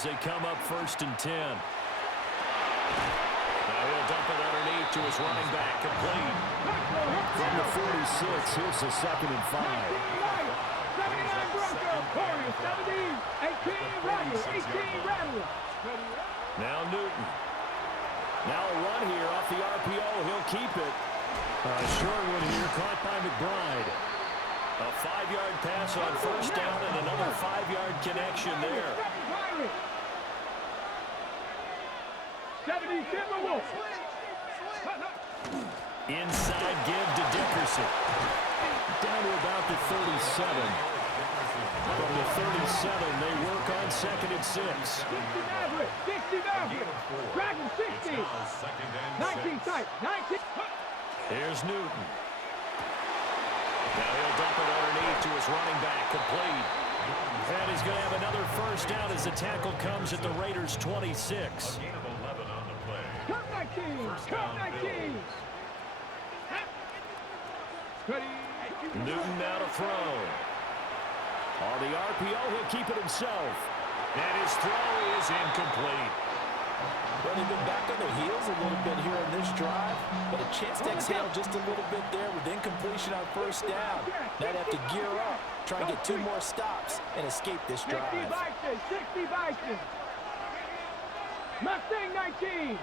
as they come up 1st and 10. Now he'll dump it underneath to his running back, complete. From the 46, here's the 2nd and 5. 79 Broncos, Warriors, 17, 18 Rattlers, 18 Rattlers. Now Newton. Now a run here off the RPO. He'll keep it. A short one here, caught by McBride. A 5-yard pass on 1st down and another 5-yard connection there. 70 Timberwolves. Inside give to Dickerson. Down to about the 37. From the 37, they work on 2nd and 6. 60 Maverick, 60 Maverick. Dragon 60. 19 tight, 19. Here's Newton. Now he'll dump it underneath to his running back, complete. And he's going to have another 1st down as the tackle comes at the Raiders' 26. Come 19, come 19. Newton now to throw. On the RPO, he'll keep it himself. And his throw is incomplete. Well, they've been back on their heels a little bit here in this drive, but a chance to exhale just a little bit there with incompletion on 1st down. Now they have to gear up, try and get 2 more stops, and escape this drive. 60 Vikings, 60 Vikings. Mustang 19.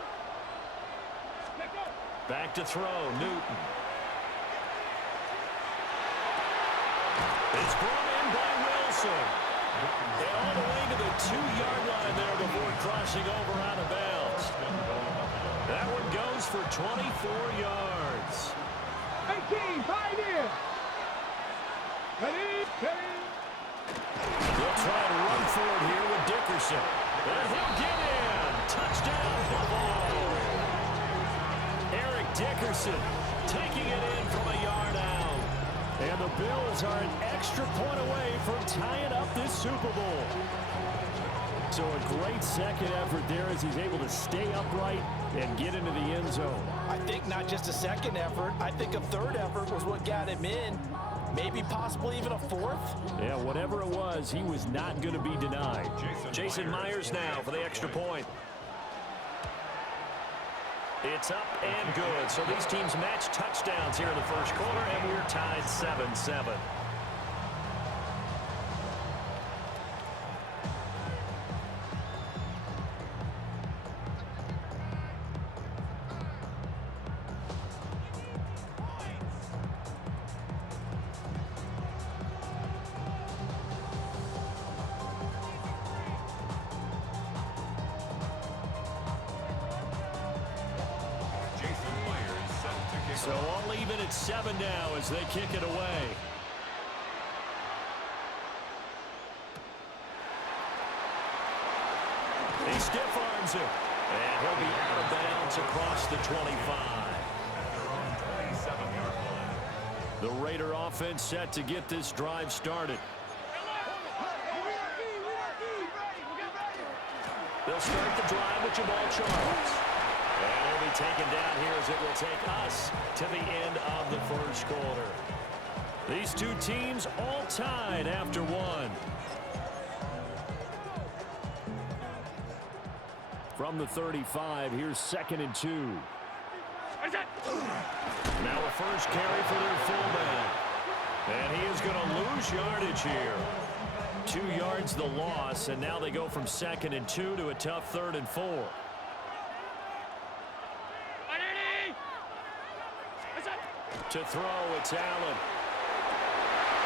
Back to throw, Newton. It's brought in by Wilson. And all the way to the 2-yard line there before crossing over out of bounds. That one goes for 24 yards. 18, Pioneer. Ready. They'll try to run for it here with Dickerson. And he'll get in. Touchdown, Buffalo. Eric Dickerson taking it in from a yard out. And the Bills are an extra point away from tying up this Super Bowl. So a great second effort there as he's able to stay upright and get into the end zone. I think not just a second effort. I think a 3rd effort was what got him in. Maybe possibly even a 4th. Yeah, whatever it was, he was not going to be denied. Jason Myers now for the extra point. It's up and good. So these teams match touchdowns here in the 1st quarter, and we're tied 7-7. So all even at 7 now as they kick it away. He stiff arms it. And he'll be out of bounds across the 25. The Raider offense set to get this drive started. They'll start the drive with Jamal Charles. And he'll be taken down here as it will take us to the end of the 1st quarter. These two teams all tied after 1. From the 35, here's 2nd and 2. Now a 1st carry for their fullback. And he is going to lose yardage here. 2 yards the loss, and now they go from 2nd and 2 to a tough 3rd and 4. To throw, it's Allen.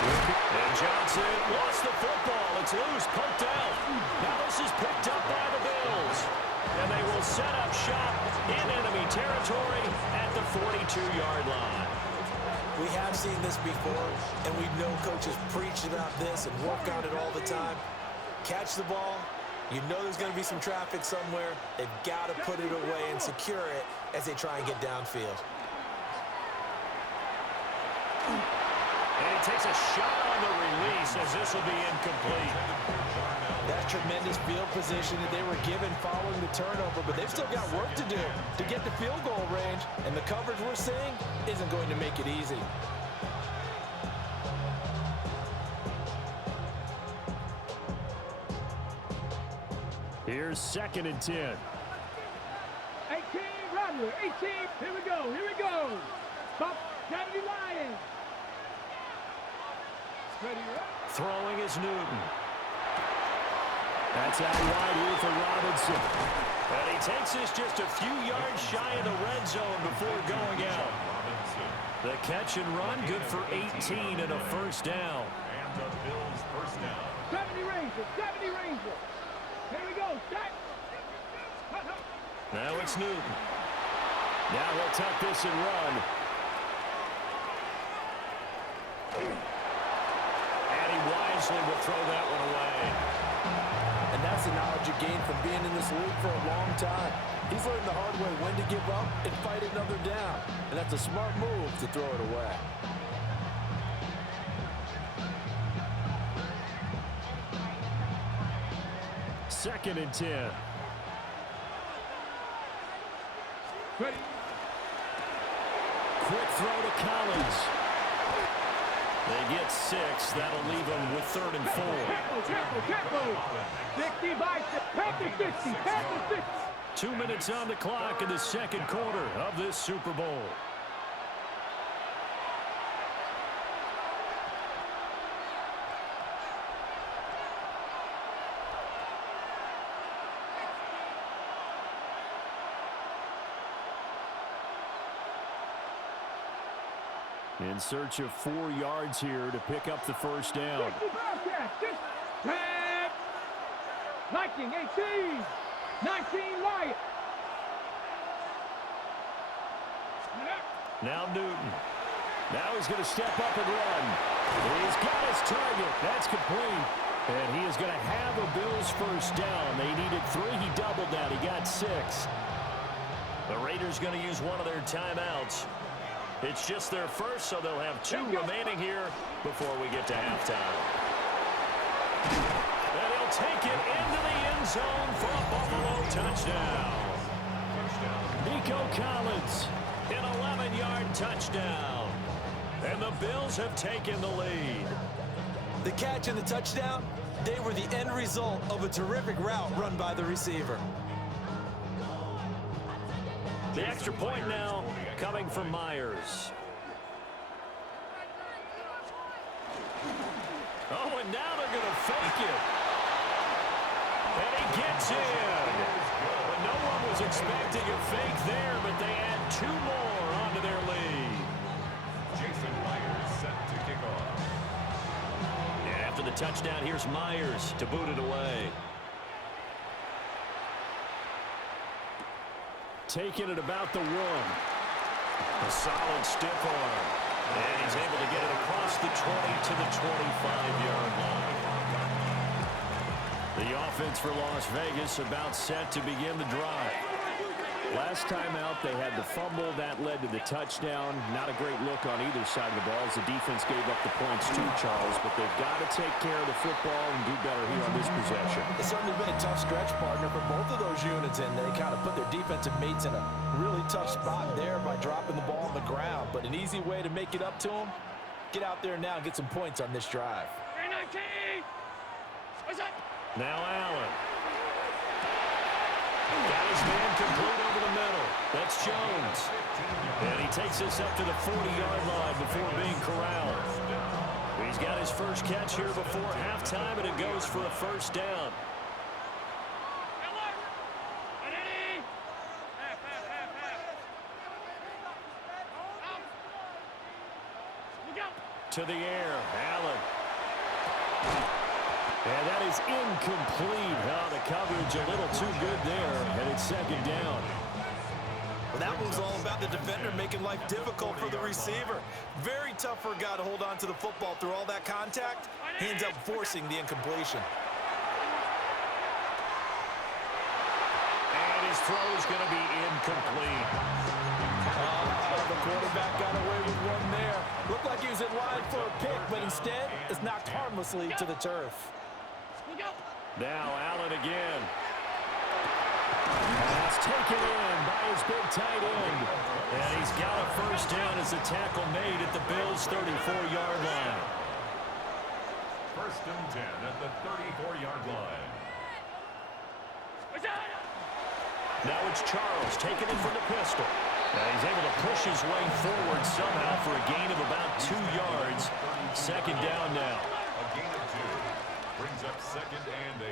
And Johnson lost the football. It's loose, poked out. Now this is picked up by the Bills. And they will set up shop in enemy territory at the 42-yard line. We have seen this before, and we know coaches preach about this and work on it all the time. Catch the ball. You know there's going to be some traffic somewhere. They've got to put it away and secure it as they try and get downfield. And he takes a shot on the release as this will be incomplete. That's tremendous field position that they were given following the turnover, but they've still got work to do to get the field goal range, and the coverage we're seeing isn't going to make it easy. Here's 2nd and 10. 18, Rodler, 18. Here we go, here we go. Stop, 70 Lions. Ready, Throwing is Newton. That's out wide here for Robinson. And he takes this just a few yards shy of the red zone before going out. The catch and run, good for 18 and a first down. And the Bills' first down. 70 Rangers, 70 Rangers. Here we go, set. Now it's Newton. Now he'll tuck this and run. And he wisely will throw that one away. And that's the knowledge you gain from being in this league for a long time. He's learned the hard way when to give up and fight another down. And that's a smart move to throw it away. Second and 10. Ready. Quick throw to Collins. They get 6. That'll leave them with 3rd and 4. Tempo. 60 by 6. Panthers 60. Panthers 60. 2 minutes on the clock in the second quarter of this Super Bowl. In search of 4 yards here to pick up the first down. 60 Bobcats. 10. Viking 18. 19 Lions. Now Newton. Now he's going to step up and run. He's got his target. That's complete. And he is going to have a Bills first down. They needed 3. He doubled that. He got 6. The Raiders going to use one of their timeouts. It's just their first, so they'll have 2 remaining here before we get to halftime. And he'll take it into the end zone for a Buffalo touchdown. Nico Collins. An 11-yard touchdown. And the Bills have taken the lead. The catch and the touchdown, they were the end result of a terrific route run by the receiver. The extra point now coming from Myers. Oh, and now they're going to fake it. And he gets in. But no one was expecting a fake there, but they add 2 more onto their lead. Jason Myers set to kick off. And after the touchdown, here's Myers to boot it away. Taking it about the 1. A solid stiff arm. And he's able to get it across the 20 to the 25-yard line. The offense for Las Vegas about set to begin the drive. Last time out, they had the fumble. That led to the touchdown. Not a great look on either side of the ball as the defense gave up the points too, Charles. But they've got to take care of the football and do better here on this possession. It's certainly been a tough stretch, partner, for both of those units, and they kind of put their defensive mates in a really tough spot there by dropping the ball on the ground. But an easy way to make it up to them, get out there now and get some points on this drive. Now Allen. Got his man complete over the middle. That's Jones. And he takes this up to the 40-yard line before being corralled. He's got his first catch here before halftime, and it goes for a first down. To the air, Allen. And that is incomplete. Oh, the coverage a little too good there, and it's second down. Well, that was all about the defender making life difficult for the receiver. Very tough for a guy to hold on to the football through all that contact. He ends up forcing the incompletion. And his throw is going to be incomplete. The quarterback got away with one there. Looked like he was in line for a pick, but instead is knocked harmlessly to the turf. Now Allen again. That's taken in by his big tight end. And he's got a first down as the tackle made at the Bills' 34-yard line. First and 10 at the 34-yard line. Now it's Charles taking it from the pistol. Now he's able to push his way forward somehow for a gain of about 2 yards. Second down now. A gain of 2. Brings up 2nd and 8.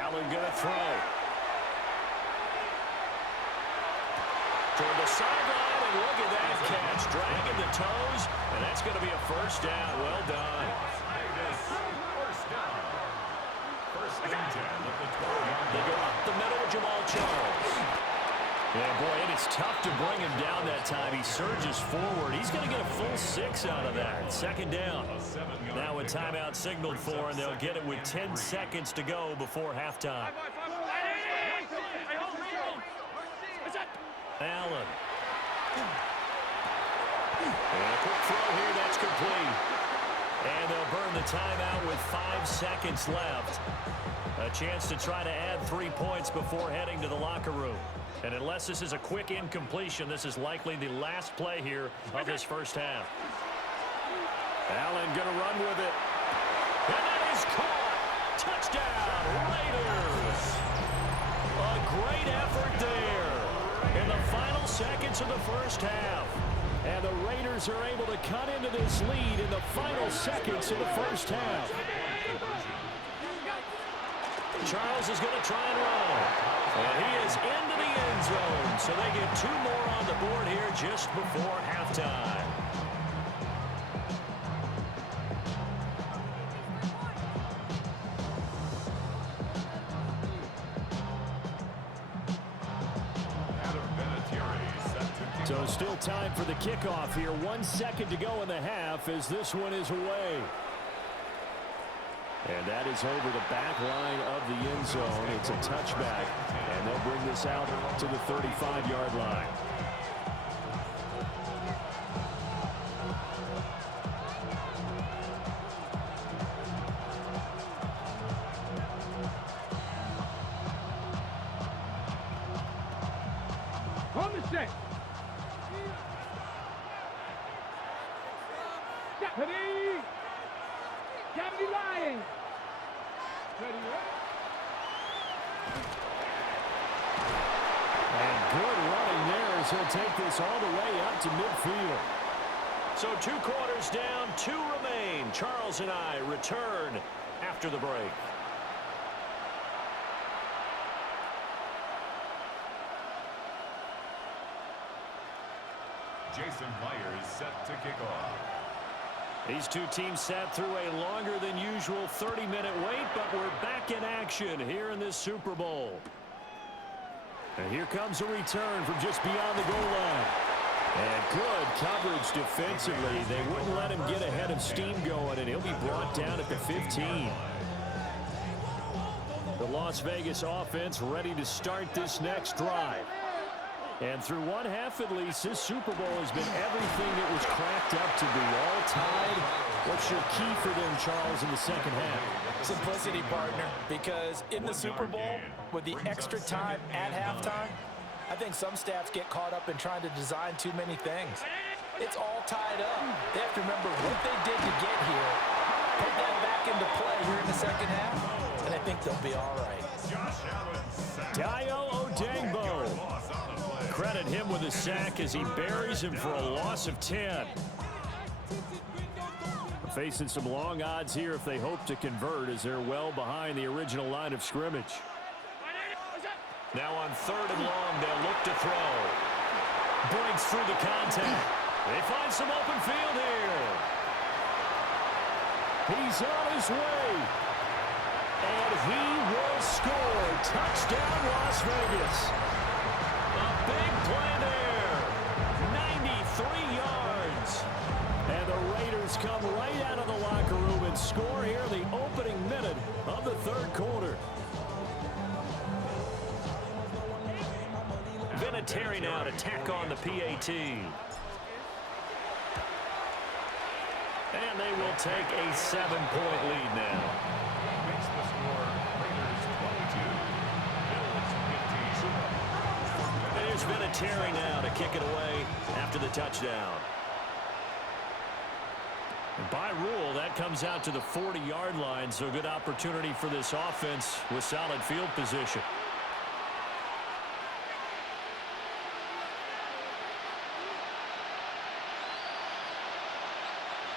Allen gonna throw. Toward the sideline, and look at that catch. Dragging the toes, and that's going to be a first down. Well done. First down. First and 10 at the 12-yard They go up the middle with Jamal Charles. Yeah, boy, and it's tough to bring him down that time. He surges forward. He's going to get a full 6 out of that. Second down. Now a timeout signaled for, and they'll get it with 10 seconds to go before halftime. Allen. And a quick throw here, that's complete. And they'll burn the timeout with 5 seconds left. A chance to try to add 3 points before heading to the locker room. And unless this is a quick incompletion, this is likely the last play here of this first half. Allen going to run with it. And that is caught. Touchdown, Raiders. A great effort there in the final seconds of the first half. And the Raiders are able to cut into this lead in the final seconds of the first half. Charles is going to try and run. And he is into the end zone. So they get 2 more on the board here just before halftime. So still time for the kickoff here. 1 second to go in the half as this one is away. And that is over the back line of the end zone. It's a touchback, and they'll bring this out to the 35-yard line. On the set. Ready. Deputy Lying. Ready, And good running there as he'll take this all the way up to midfield. So 2 quarters down, 2 remain. Charles and I return after the break. Jason Myers set to kick off. These 2 teams sat through a longer than usual 30-minute wait, but we're back in action here in this Super Bowl. And here comes a return from just beyond the goal line. And good coverage defensively. They wouldn't let him get ahead of steam going, and he'll be brought down at the 15. The Las Vegas offense ready to start this next drive. And through one half at least, this Super Bowl has been everything it was cracked up to be. All tied. What's your key for them, Charles, in the second half? Simplicity, partner, because in the Super Bowl, with the extra time at halftime, I think some staffs get caught up in trying to design too many things. It's all tied up. They have to remember what they did to get here, put that back into play here in the second half, and I think they'll be all right. Dayo Odengbo. Credit him with a sack as he buries him for a loss of 10. Facing some long odds here if they hope to convert as they're well behind the original line of scrimmage. Now on 3rd and long, they'll look to throw. Breaks through the contact. They find some open field here. He's on his way. And he will score. Touchdown, Las Vegas. A big play there. 93 yards. And the Raiders come right out of the locker room and score here in the opening minute of the 3rd quarter. Vinatieri now to tack on the PAT. And they will take a 7-point lead now. Makes the score Raiders 22, Bills 15. And here's Vinatieri now to kick it away after the touchdown. By rule, that that comes out to the 40-yard line, so good opportunity for this offense with solid field position.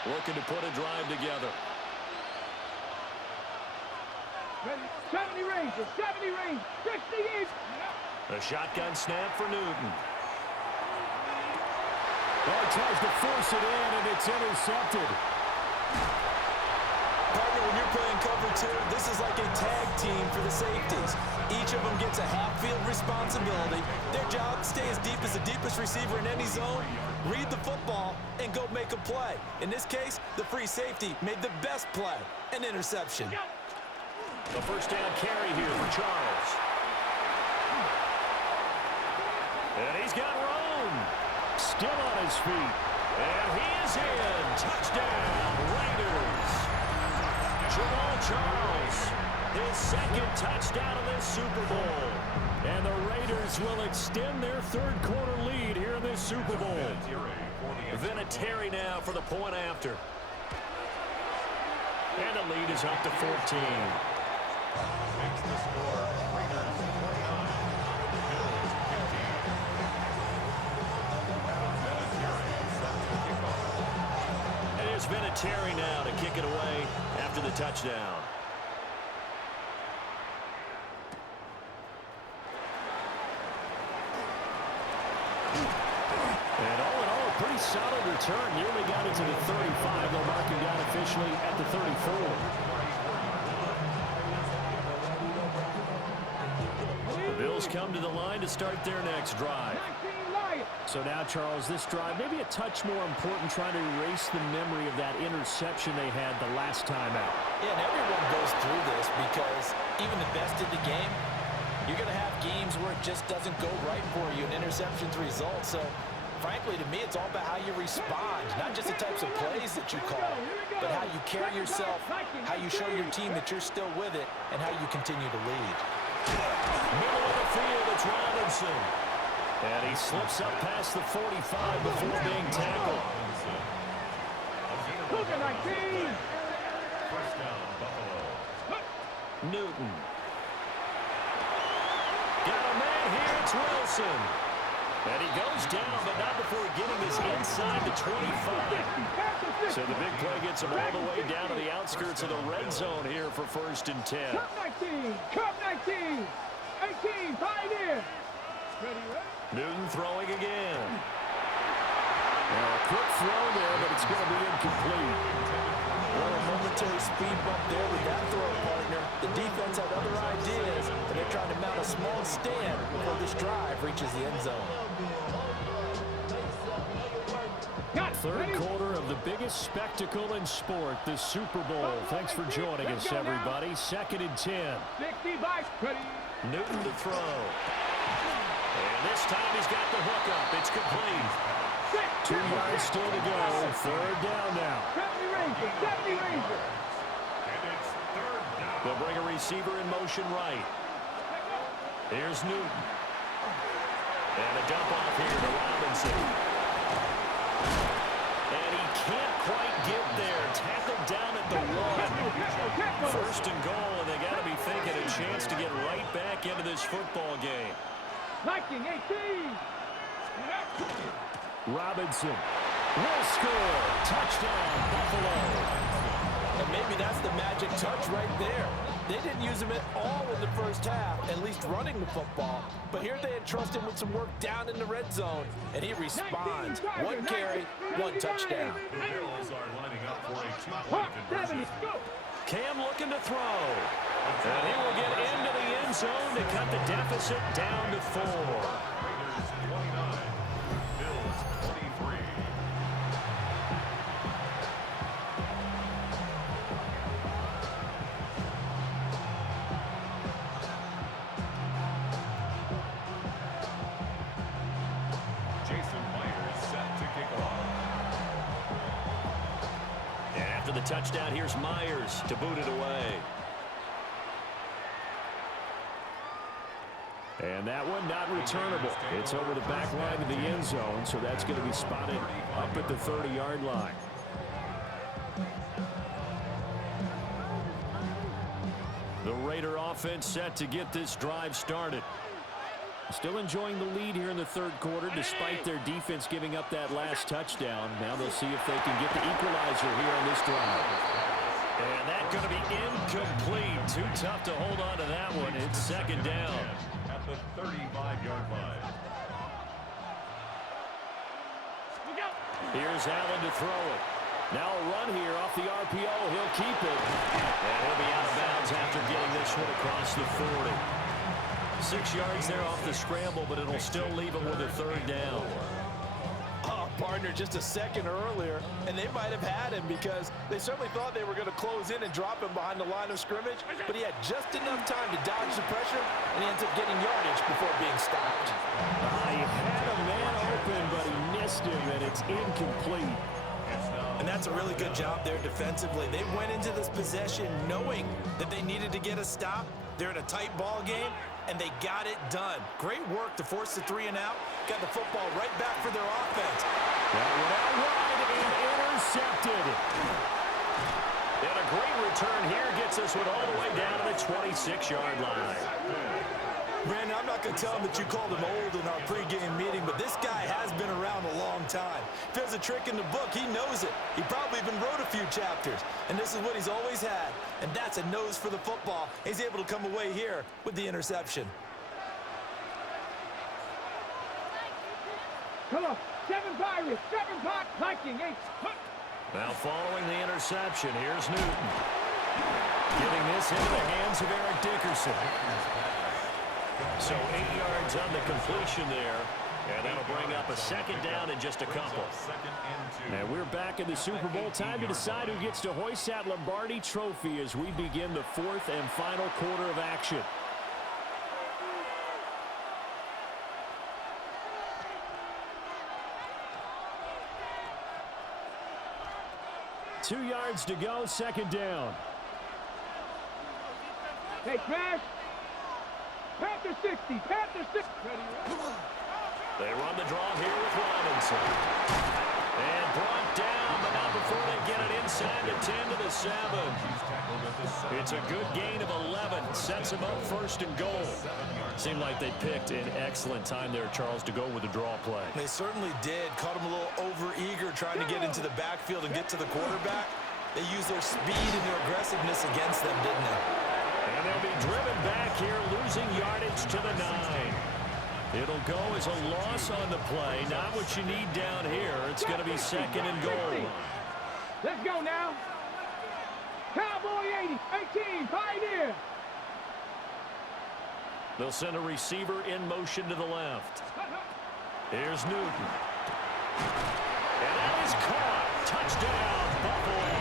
Looking to put a drive together. 70 Rangers, 70 Rangers, 60 each. A shotgun snap for Newton. Oh, tries to force it in, and it's intercepted. Partner, when you're playing cover two, this is like a tag team for the safeties. Each of them gets a half-field responsibility. Their job, stay as deep as the deepest receiver in any zone, read the football, and go make a play. In this case, the free safety made the best play, an interception. The first down carry here for Charles. And he's got Rome. Still on his feet. And he is in. Touchdown, Raiders. Jamal Charles, his second touchdown of this Super Bowl. And the Raiders will extend their third-quarter lead here in this Super Bowl. Vinatieri now for the point after. And the lead is up to 14. Makes the score. Raiders 29. Bills 15. Vinatieri set to kick off. It is Vinatieri now to kick it away after the touchdown. And all in all, a pretty solid return. Nearly got it to the 35. They'll mark him down officially at the 34. The Bills come to the line to start their next drive. So now, Charles, this drive maybe a touch more important, trying to erase the memory of that interception they had the last time out. Yeah, and everyone goes through this because even the best in the game, you're going to have games where it just doesn't go right for you, and interceptions result. So, frankly, to me, it's all about how you respond, not just the types of plays that you call, but how you carry yourself, how you show your team that you're still with it, and how you continue to lead. Middle of the field, it's Robinson. And he slips up past the 45 before being tackled. Cougar 19. First down, Buffalo. Newton. Got a man here, it's Wilson. And he goes down, but not before getting his inside the 25. So the big play gets him all the way down to the outskirts of the red zone here for 1st and 10. Cup 19, Cup 19, 18, Pioneer. Ready, ready? Newton throwing again. Now a quick throw there, but it's going to be incomplete. Well, a momentary speed bump there with that throw, partner. The defense had other ideas, and they're trying to mount a small stand before this drive reaches the end zone. Third quarter of the biggest spectacle in sport, the Super Bowl. Thanks for joining us, everybody. 2nd and 10. 60 by ready. Newton to throw. And this time he's got the hook up. It's complete. 2 yards still to go. 3rd down now. 70 Rangers, 70 Rangers. And it's third down. They'll bring a receiver in motion right. Here's Newton. And a dump off here to Robinson. And he can't quite get there. Tackled down at the 1. 1st and goal, and they got to be thinking a chance to get right back into this football game. Viking 18. Robinson will score. Touchdown, Buffalo. And maybe that's the magic touch right there. They didn't use him at all in the first half, at least running the football. But here they entrust him with some work down in the red zone, and he responds. 1 carry, 1 touchdown. The Bills are lining up for a two-point conversion. Cam looking to throw. And he will get into the end zone to cut the deficit down to 4. Raiders 29. Bills 23. Jason Myers set to kick off. And after the touchdown, here's Myers to boot it away. And that one not returnable. It's over the back line of the end zone, so that's going to be spotted up at the 30-yard line. The Raider offense set to get this drive started. Still enjoying the lead here in the third quarter despite their defense giving up that last touchdown. Now they'll see if they can get the equalizer here on this drive. And that's going to be incomplete. Too tough to hold on to that one. It's second down. At the 35-yard line. Here's Allen to throw it. Now a run here off the RPO. He'll keep it. And he'll be out of bounds after getting this one across the 40. 6 yards there off the scramble, but it'll still leave him with a third down. Oh, partner, just a second earlier, and they might have had him because they certainly thought they were going to close in and drop him behind the line of scrimmage, but he had just enough time to dodge the pressure, and he ends up getting yardage before being stopped. He had a man open, but he missed him, and it's incomplete. And that's a really good job there defensively. They went into this possession knowing that they needed to get a stop. They're in a tight ball game, and they got it done. Great work to force the 3 and out. Got the football right back for their offense. That went out wide and intercepted. And a great return here gets this one all the way down to the 26-yard line. Brandon, I'm not going to tell him that you called him old in our pregame meeting, but this guy has been around a long time. If there's a trick in the book, he knows it. He probably even wrote a few chapters, and this is what he's always had, and that's a nose for the football. He's able to come away here with the interception. Come on, 7 Pirates, 7 Pot Viking, 8. Now following the interception, here's Newton. Getting this into the hands of Eric Dickerson. So 8 yards on the completion there. And that'll bring up a second down in just a couple. And we're back in the Super Bowl. Time to decide who gets to hoist that Lombardi trophy as we begin the fourth and final quarter of action. Two yards to go, second down. Hey, Crash. Panther 60, Panther 60. They run the draw here with Robinson. And brought down, but not before they get it inside the 10 to the 7. It's a good gain of 11. Sets them up first and goal. Seemed like they picked an excellent time there, Charles, to go with the draw play. They certainly did. Caught him a little over-eager trying to get into the backfield and get to the quarterback. They used their speed and their aggressiveness against them, didn't they? And they'll be driven back here, losing yardage to the 9. It'll go as a loss on the play. Not what you need down here. It's going to be second and goal. Let's go now. Cowboy 80, 18, Pioneer. They'll send a receiver in motion to the left. Here's Newton. And that is caught. Touchdown, Buffalo.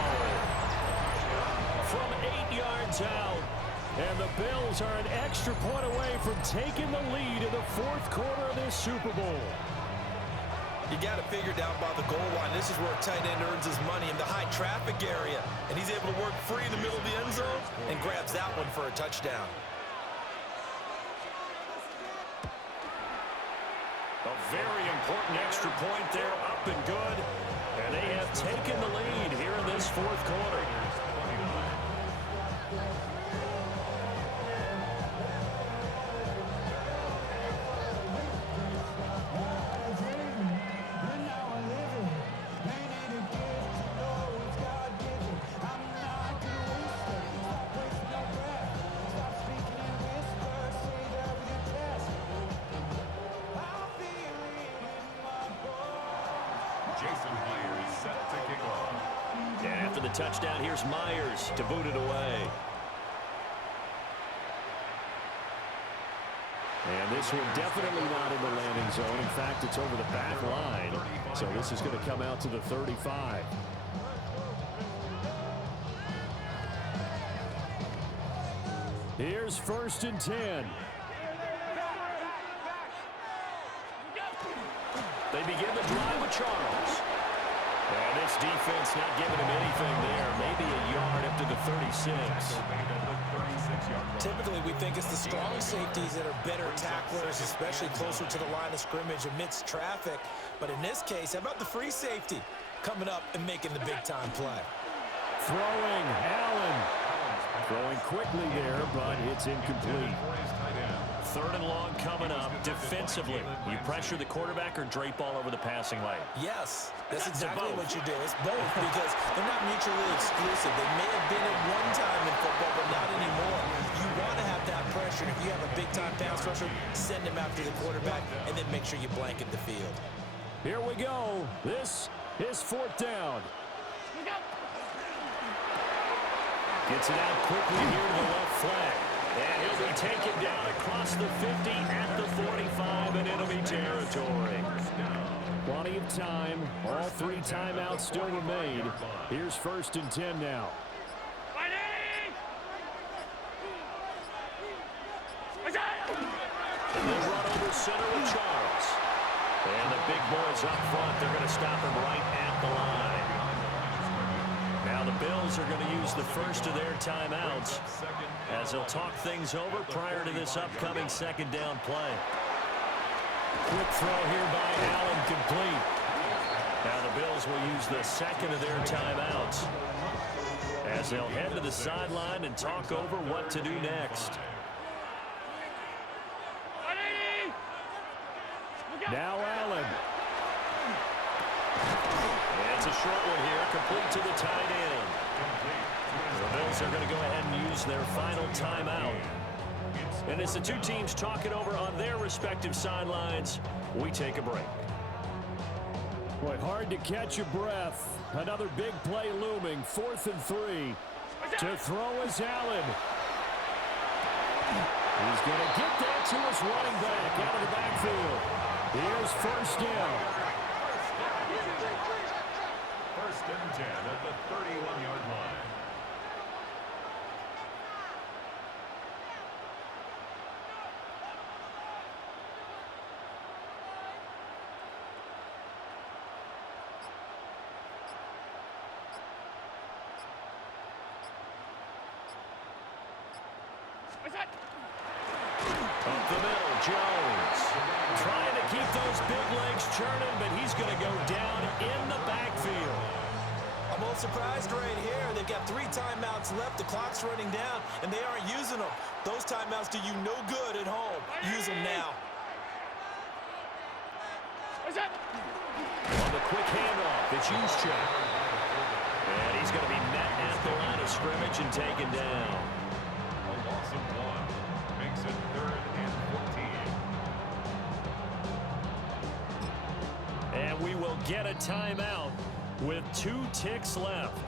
From 8 yards out. And the Bills are an extra point away from taking the lead in the fourth quarter of this Super Bowl. You got to figure down by the goal line. This is where a tight end earns his money in the high traffic area. And he's able to work free in the middle of the end zone and grabs that one for a touchdown. A very important extra point there, up and good. And they have taken the lead here in this fourth quarter. Touchdown, here's Myers to boot it away. And this one definitely not in the landing zone. In fact, it's over the back line. So this is going to come out to the 35. Here's 1st and 10. They begin the drive with Charles. And this defense not giving him anything there. Maybe a yard up to the 36. Typically, we think it's the strong safeties that are better tacklers, especially closer to the line of scrimmage amidst traffic. But in this case, how about the free safety coming up and making the big-time play? Throwing, Allen. Throwing quickly there, but it's incomplete. Third and long coming up. Defensively, you pressure the quarterback or drape all over the passing lane? Yes, that's exactly what you do. It's both because they're not mutually exclusive. They may have been at one time in football, but not anymore. You want to have that pressure. If you have a big-time pass rusher, send him after the quarterback, and then make sure you blanket the field. Here we go. This is fourth down. Gets it out quickly here to the left flank. And he'll be taken down across the 50 at the 45, and it'll be territory. Plenty of time. All 3 timeouts still remain. Here's 1st and 10 now. And they run over center with Charles. And the big boys up front, they're going to stop him right at the line. Now the Bills are going to use the first of their timeouts as they'll talk things over prior to this upcoming 2nd down play. Quick throw here by Allen, complete. Now the Bills will use the 2nd of their timeouts as they'll head to the sideline and talk over what to do next. Now Allen. It's a short one here, complete to the tight end. The Bills are going to go ahead and use their final timeout. And as the two teams talk it over on their respective sidelines, we take a break. Boy, hard to catch your breath. Another big play looming. 4th and 3. To throw is Allen. He's going to get that to his running back out of the backfield. Here's 1st down. 1st and 10 at the 31-yard line. Up the middle, Jones. Trying to keep those big legs churning, but he's going to go down in the backfield. I'm a little surprised right here. They've got 3 timeouts left. The clock's running down, and they aren't using them. Those timeouts do you no good at home. Use them now. On the quick handoff, it's Juszczyk. And he's going to be met at the line of scrimmage and taken down. A loss of 1 makes it 3rd and 14. And we will get a timeout with 2 ticks left.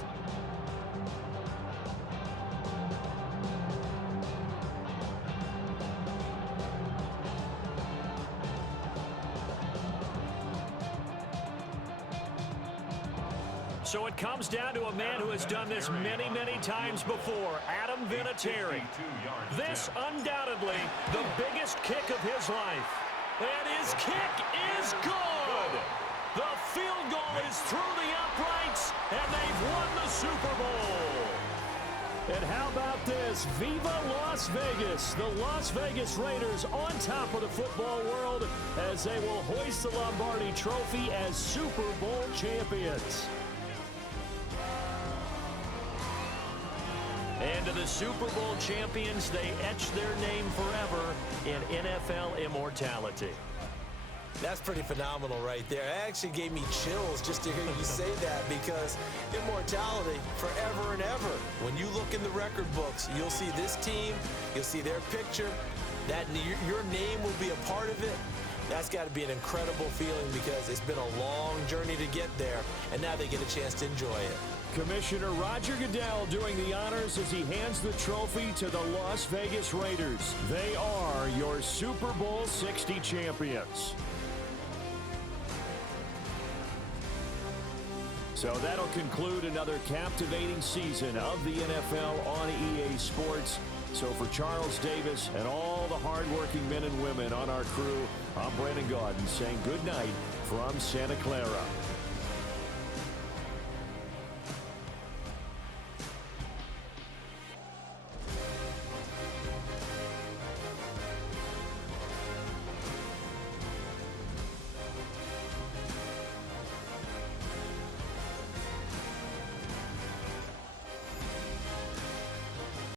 So it comes down to a man who has done this many, many times before, Adam Vinatieri. This undoubtedly the biggest kick of his life. And his kick is good. The field goal is through the uprights, and they've won the Super Bowl. And how about this? Viva Las Vegas. The Las Vegas Raiders on top of the football world as they will hoist the Lombardi Trophy as Super Bowl champions. And to the Super Bowl champions, they etch their name forever in NFL immortality. That's pretty phenomenal right there. It actually gave me chills just to hear you say that, because immortality forever and ever. When you look in the record books, you'll see this team, you'll see their picture, that your name will be a part of it. That's got to be an incredible feeling, because it's been a long journey to get there, and now they get a chance to enjoy it. Commissioner Roger Goodell doing the honors as he hands the trophy to the Las Vegas Raiders. They are your Super Bowl 60 champions. So that'll conclude another captivating season of the NFL on EA Sports. So for Charles Davis and all the hardworking men and women on our crew, I'm Brandon Gaudin saying good night from Santa Clara.